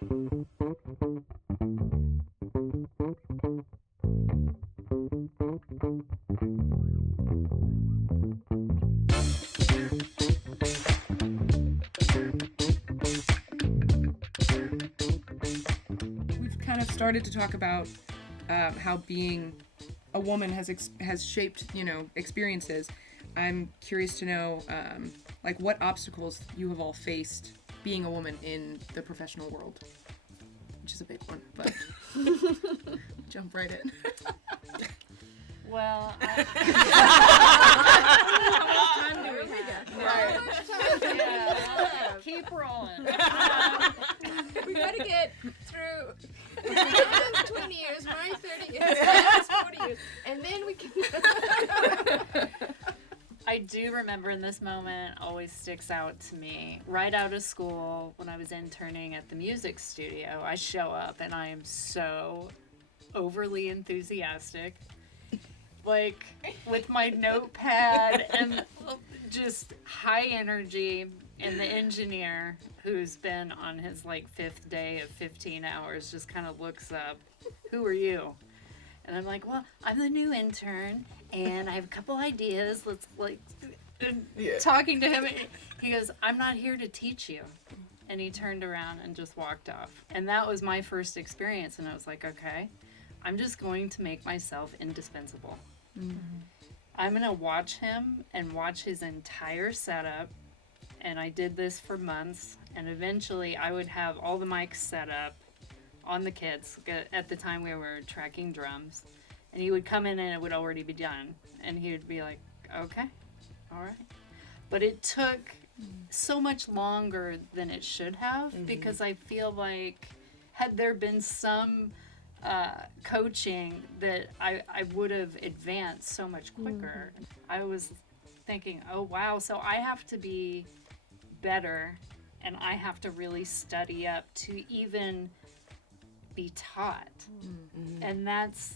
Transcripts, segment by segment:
We've kind of started to talk about how being a woman has shaped, experiences. I'm curious to know, what obstacles you have all faced being a woman in the professional world, which is a big one, but jump right in. Well, How much time do we have? yeah, keep rolling. We gotta get through 20 years, my 30 years, my 40 years, and then we can. I do remember, in this moment always sticks out to me. Right out of school, when I was interning at the music studio, I show up and I am so overly enthusiastic, like with my notepad and just high energy. And the engineer, who's been on his fifth day of 15 hours, just kind of looks up, "Who are you?" And I'm like, "Well, I'm the new intern, and I have a couple ideas. Let's talking to him." He goes, "I'm not here to teach you." And he turned around and just walked off. And that was my first experience. And I was like, okay, I'm just going to make myself indispensable. Mm-hmm. I'm going to watch him and watch his entire setup. And I did this for months. And eventually I would have all the mics set up on the kits. At the time we were tracking drums. And he would come in and it would already be done. And he would be like, okay, all right. But it took so much longer than it should have, because I feel like had there been some coaching, that I would have advanced so much quicker. I was thinking, oh wow, so I have to be better and I have to really study up to even be taught. And that's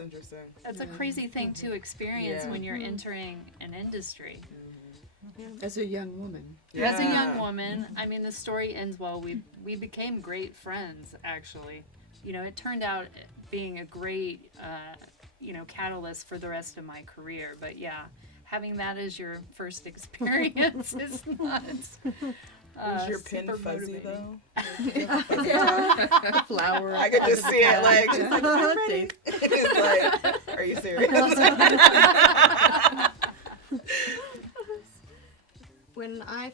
interesting. That's a crazy thing to experience when you're entering an industry. As a young woman. As a young woman, I mean, the story ends well. We became great friends, actually. It turned out being a great, catalyst for the rest of my career. But yeah, having that as your first experience is not. Was your pin fuzzy though? The flower. I could just see it she's like, I'm ready. It's like, are you serious? When I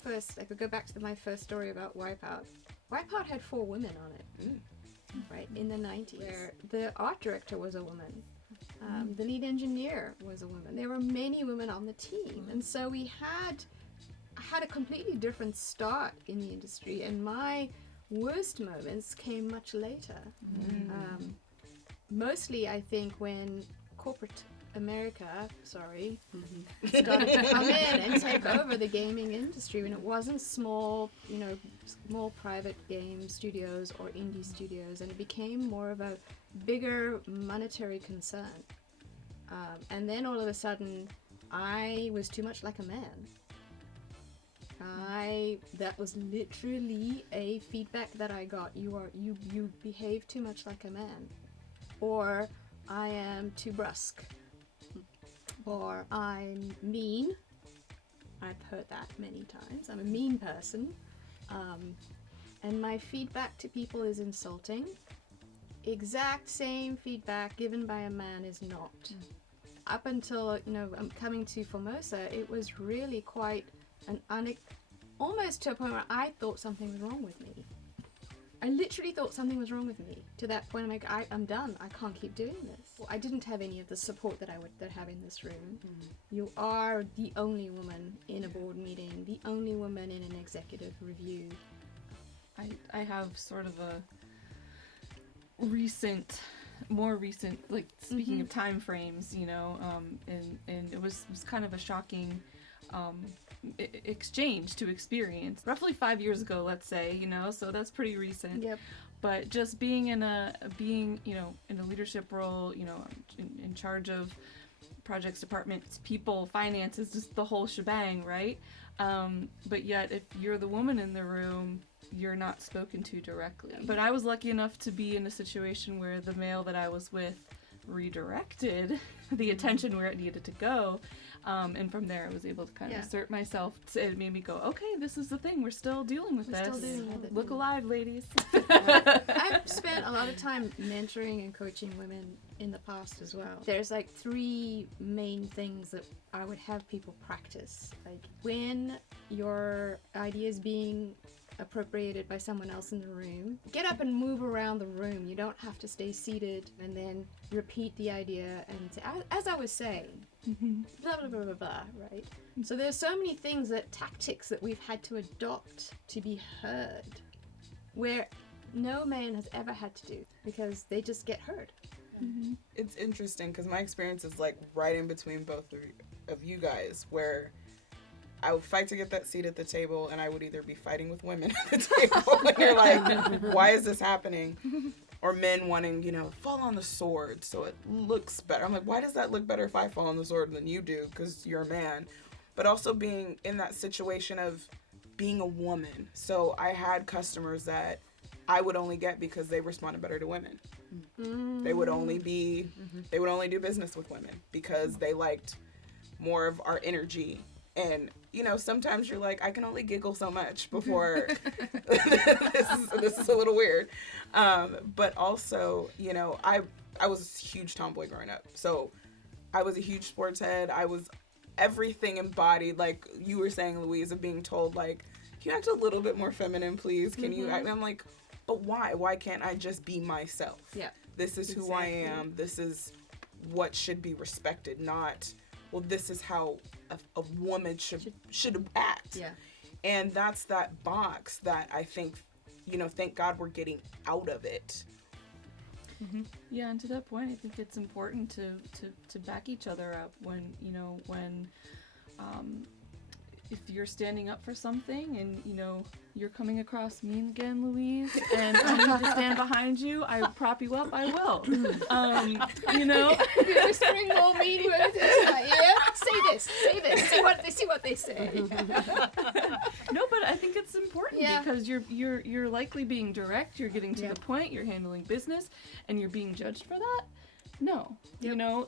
could go back to my first story about Wipeout. Wipeout had 4 women on it, right, in the 90s. Where the art director was a woman. The lead engineer was a woman. There were many women on the team. And so we had a completely different start in the industry, and my worst moments came much later. Mostly, I think, when corporate America, started to come in and take over the gaming industry, when it wasn't small private game studios or indie studios, and it became more of a bigger monetary concern. And then all of a sudden, I was too much like a man. That was literally a feedback that I got. You behave too much like a man, or I am too brusque, or I'm mean. I've heard that many times. I'm a mean person, and my feedback to people is insulting. Exact same feedback given by a man is not. Up until I'm coming to Formosa, it was really quite almost to a point where I thought something was wrong with me. I literally thought something was wrong with me. To that point, I'm like, I'm done. I can't keep doing this. Well, I didn't have any of the support that I would have in this room. You are the only woman in a board meeting, the only woman in an executive review. I have sort of a more recent, like, speaking of time frames, and it was kind of a shocking exchange to experience roughly 5 years ago, let's say, so that's pretty recent. Yep. But just being in a leadership role, in charge of projects, departments, people, finances, just the whole shebang, right? But yet, if you're the woman in the room, you're not spoken to directly. But I was lucky enough to be in a situation where the male that I was with redirected the attention where it needed to go. And from there, I was able to kind of assert myself. It made me go, okay, this is the thing. We're still dealing with this. Still dealing with it. Look alive, ladies. I've spent a lot of time mentoring and coaching women in the past as well. There's like 3 main things that I would have people practice. Like when your idea is being appropriated by someone else in the room, get up and move around the room. You don't have to stay seated and then repeat the idea and say, as I was saying, blah blah blah blah blah, right? So there's so many tactics that we've had to adopt to be heard, where no man has ever had to do, because they just get heard. It's interesting because my experience is like right in between both of you guys, where I would fight to get that seat at the table, and I would either be fighting with women at the table, and you're like, why is this happening? Or men wanting, fall on the sword so it looks better. I'm like, why does that look better if I fall on the sword than you do? Because you're a man. But also being in that situation of being a woman. So I had customers that I would only get because they responded better to women. They would only do business with women because they liked more of our energy. And, sometimes you're like, I can only giggle so much before this is a little weird. But also, I was a huge tomboy growing up. So I was a huge sports head. I was everything embodied, like you were saying, Louise, of being told, like, can you act a little bit more feminine, please? Can you act? And I'm like, but why? Why can't I just be myself? Yeah. This is who I am. This is what should be respected, not, well, this is how a woman should act. Yeah. And that's that box that I think, thank God we're getting out of it. Yeah, and to that point, I think it's important to back each other up when if you're standing up for something and you're coming across mean again, Louise, and I need to stand behind you, I prop you up, I will. You're whispering more mean words. Yeah, say this, see what they say. No, but I think it's important because you're likely being direct, you're getting to the point, you're handling business, and you're being judged for that. No,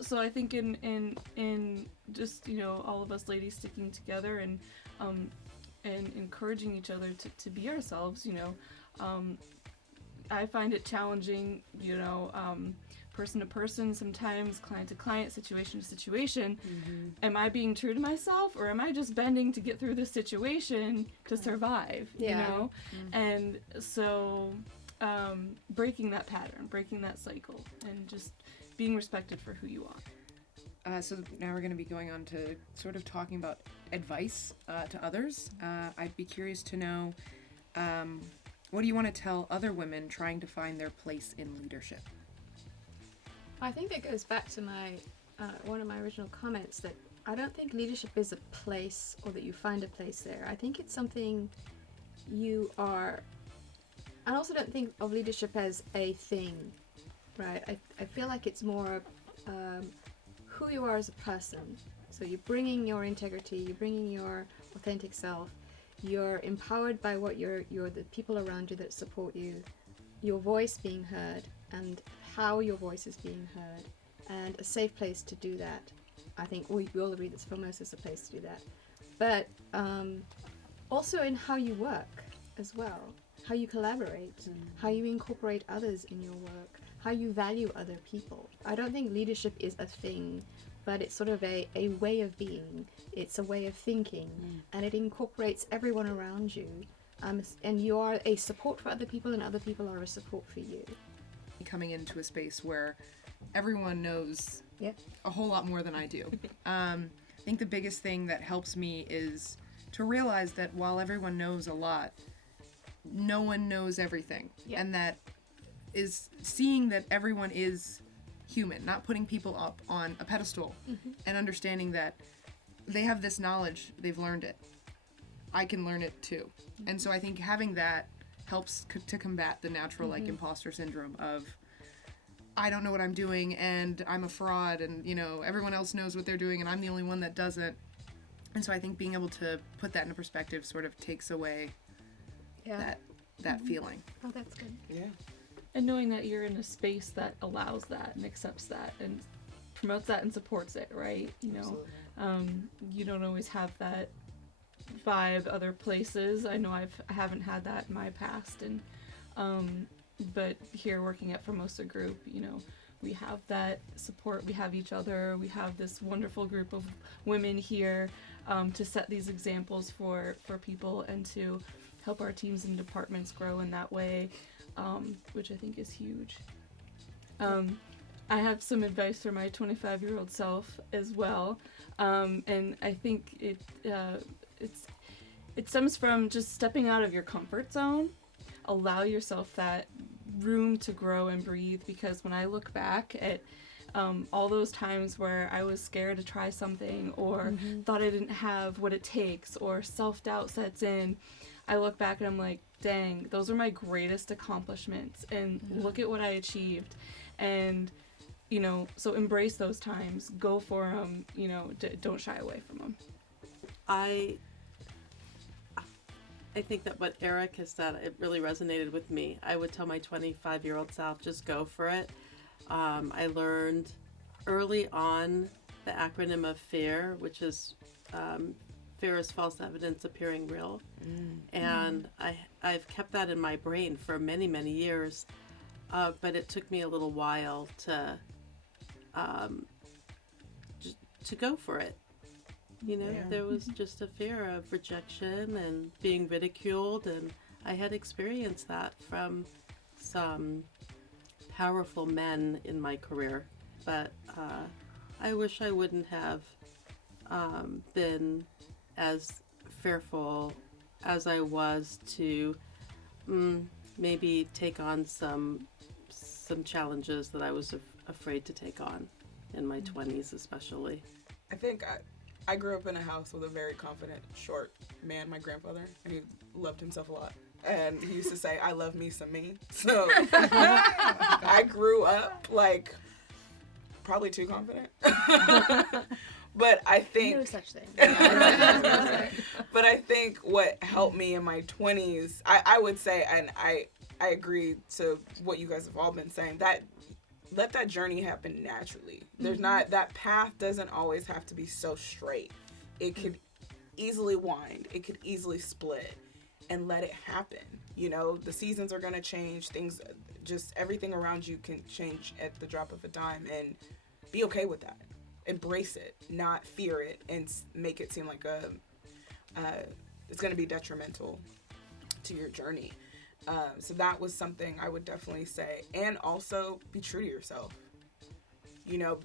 so I think in just all of us ladies sticking together and encouraging each other to be ourselves. I find it challenging, person to person, sometimes client to client, situation to situation. Am I being true to myself, or am I just bending to get through this situation to survive? And so breaking that pattern, breaking that cycle, and just being respected for who you are. So now we're going to be going on to sort of talking about advice to others. I'd be curious to know, what do you want to tell other women trying to find their place in leadership? I think that goes back to my one of my original comments, that I don't think leadership is a place, or that you find a place there. I think it's something you are. I also don't think of leadership as a thing, right? I feel like it's more who you are as a person. So you're bringing your integrity, you're bringing your authentic self, you're empowered by what you're the people around you that support you, your voice being heard, and how your voice is being heard, and a safe place to do that. I think we all agree that Formosa is a place to do that. But also in how you work as well, how you collaborate, how you incorporate others in your work, how you value other people. I don't think leadership is a thing, but it's sort of a way of being. It's a way of thinking, and it incorporates everyone around you. And you are a support for other people, and other people are a support for you. Coming into a space where everyone knows a whole lot more than I do. I think the biggest thing that helps me is to realize that while everyone knows a lot, no one knows everything. And that is seeing that everyone is human, not putting people up on a pedestal, and understanding that they have this knowledge, they've learned it. I can learn it too. And so I think having that helps to combat the natural imposter syndrome of, I don't know what I'm doing and I'm a fraud, and everyone else knows what they're doing and I'm the only one that doesn't. And so I think being able to put that into perspective sort of takes away that feeling. Oh, that's good. Yeah. And knowing that you're in a space that allows that and accepts that and promotes that and supports it, right? You know, you don't always have that vibe other places. I know I haven't had that in my past, and but here working at Formosa Group, you know, we have that support. We have each other. We have this wonderful group of women here to set these examples for people and to help our teams and departments grow in that way, which I think is huge. I have some advice for my 25-year-old self as well, and I think it stems from just stepping out of your comfort zone. Allow yourself that room to grow and breathe, because when I look back at all those times where I was scared to try something or thought I didn't have what it takes or self-doubt sets in, I look back and I'm like, dang, those are my greatest accomplishments, and look at what I achieved. And you know, so embrace those times, go for them, you know, don't shy away from them. I think that what Eric has said, it really resonated with me. I would tell my 25-year-old self, just go for it. I learned early on the acronym of FAIR, which is fear is false evidence appearing real. And I've kept that in my brain for many, many years. But it took me a little while to go for it. You know, there was just a fear of rejection and being ridiculed, and I had experienced that from some powerful men in my career. But I wish I wouldn't have been as fearful as I was to maybe take on some challenges that I was afraid to take on in my 20s especially. I think I grew up in a house with a very confident, short man, my grandfather, and he loved himself a lot. And he used to say, I love me some me. So I grew up, like, probably too confident. But I think... No such thing. But I think what helped me in my 20s, I would say, and I agree to what you guys have all been saying, that let that journey happen naturally. There's not, that path doesn't always have to be so straight. It could easily wind. It could easily split, and let it happen. You know, the seasons are going to change. Things, just everything around you can change at the drop of a dime, and be okay with that. Embrace it, not fear it, and make it seem like it's going to be detrimental to your journey. So that was something I would definitely say. And also, be true to yourself. You know,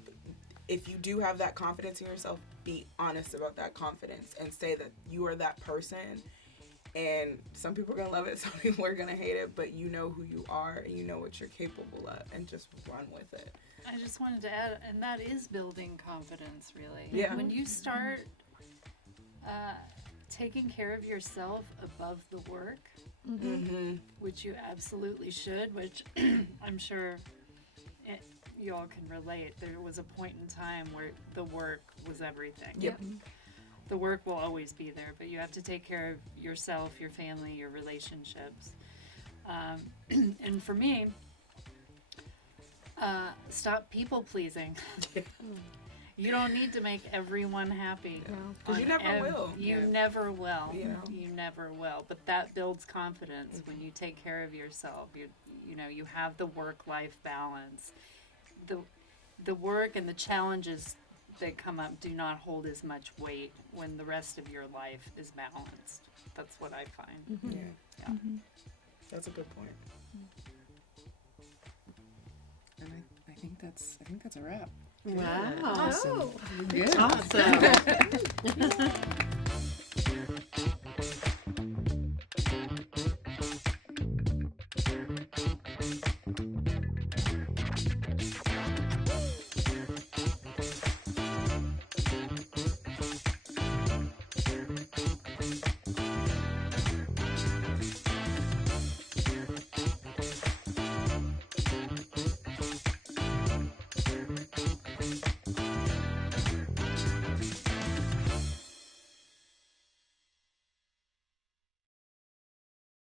if you do have that confidence in yourself, be honest about that confidence and say that you are that person. And some people are going to love it, some people are going to hate it, but you know who you are and you know what you're capable of, and just run with it. I just wanted to add, and that is building confidence, really. Yeah. When you start taking care of yourself above the work, which you absolutely should, which I'm sure you all can relate. There was a point in time where the work was everything. Yep. The work will always be there, but you have to take care of yourself, your family, your relationships. And for me, stop people pleasing. You don't need to make everyone happy. Because you never will. You never will. Yeah. You never will. But that builds confidence when you take care of yourself. You know, you have the work-life balance. The work and the challenges that come up do not hold as much weight when the rest of your life is balanced. That's what I find. Yeah. That's a good point. And I think that's a wrap. Wow. Oh. Good. Awesome.